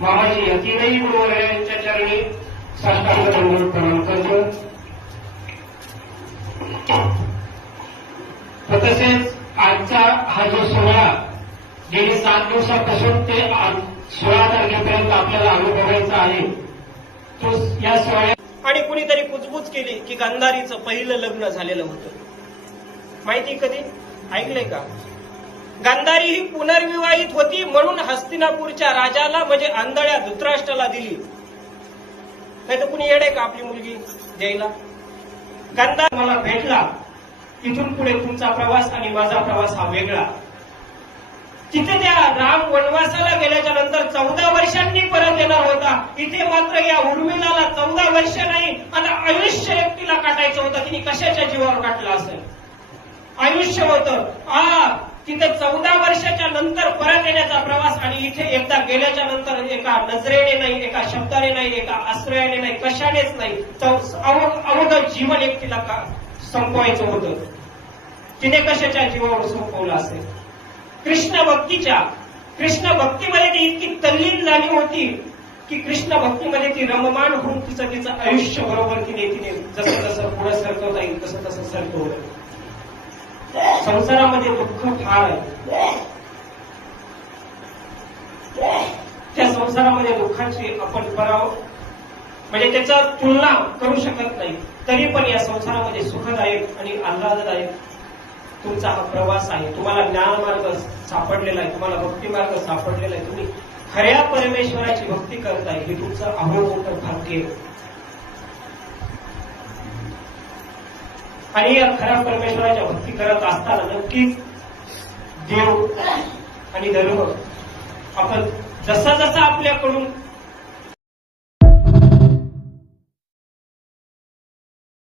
मामाजी या तीनही गुरुवर्यांच्या चरणी साष्टांग दंडवत प्रणाम करतो. तसेच आजचा हा जो सोहळा गेली 7 दिवसापासून ते 16 तारखेपर्यंत आपल्याला अनुभवायचा आहे, तो या सोहळ्यात आणि कुणीतरी कुजबूज केली की गांधारीचं पहिलं लग्न झालेलं होतं. माहिती कधी ऐकलंय का? गांधारी ही पुनर्विवाहित होती म्हणून हस्तिनापूरच्या राजाला म्हणजे आंधळ्या धृतराष्ट्राला दिली. नाही तर कुणी येडे का आपली मुलगी द्यायला? गांधार मला भेटला, तिथून पुढे तुमचा प्रवास आणि माझा प्रवास हा वेगळा. तिथे त्या राम वनवासाला गेल्याच्या नंतर 14 वर्षांनी परत येणार होता. इथे मात्र या उर्मिलाला 14 वर्ष नाही आणि आयुष्य एकटीला काटायचं होतं. तिने कशाच्या जीवावर काटलं असेल? आयुष्य होतं. तिथे 14 वर्षाच्या नंतर परत येण्याचा प्रवास आणि इथे एकदा गेल्याच्या नंतर एका नजरेने नाही, एका शब्दाने नाही, एका आश्रयाने नाही, कशानेच नाही, अवघं जीवन एकटीला संपवायचं होतं. तिने कशाच्या जीवावर संपवलं असेल? कृष्ण भक्तीमध्ये ती इतकी तल्लीन झाली होती की कृष्ण भक्तीमध्ये ती रममाण होऊन तिचं आयुष्य बरोबर तिने जसं जसं पुढे सरकवता येईल तसं तसं सरकवलं. संसारामध्ये दुःख फार आहे. त्या संसारामध्ये दुःखाची आपण म्हणजे त्याचा तुलना करू शकत नाही. तरी पण या संसारामध्ये सुखदायक आणि आल्हाददायक तुमचा हा प्रवास आहे. तुम्हाला ज्ञानमार्ग सापडलेला आहे, तुम्हाला भक्ती मार्ग सापडलेला आहे. तुम्ही खऱ्या परमेश्वराची भक्ती करताय हे तुमचं अहोमोठं भाग्य. आणि या खऱ्या परमेश्वराच्या भक्ती करत असताना नक्कीच देव आणि धर्म आपण जसा जसा आपल्याकडून